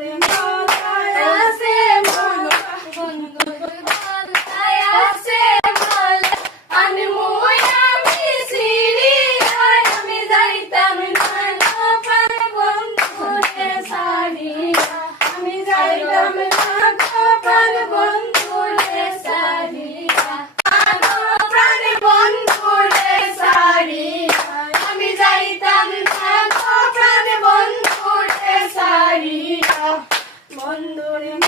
Gloria, gloria. Mondolin.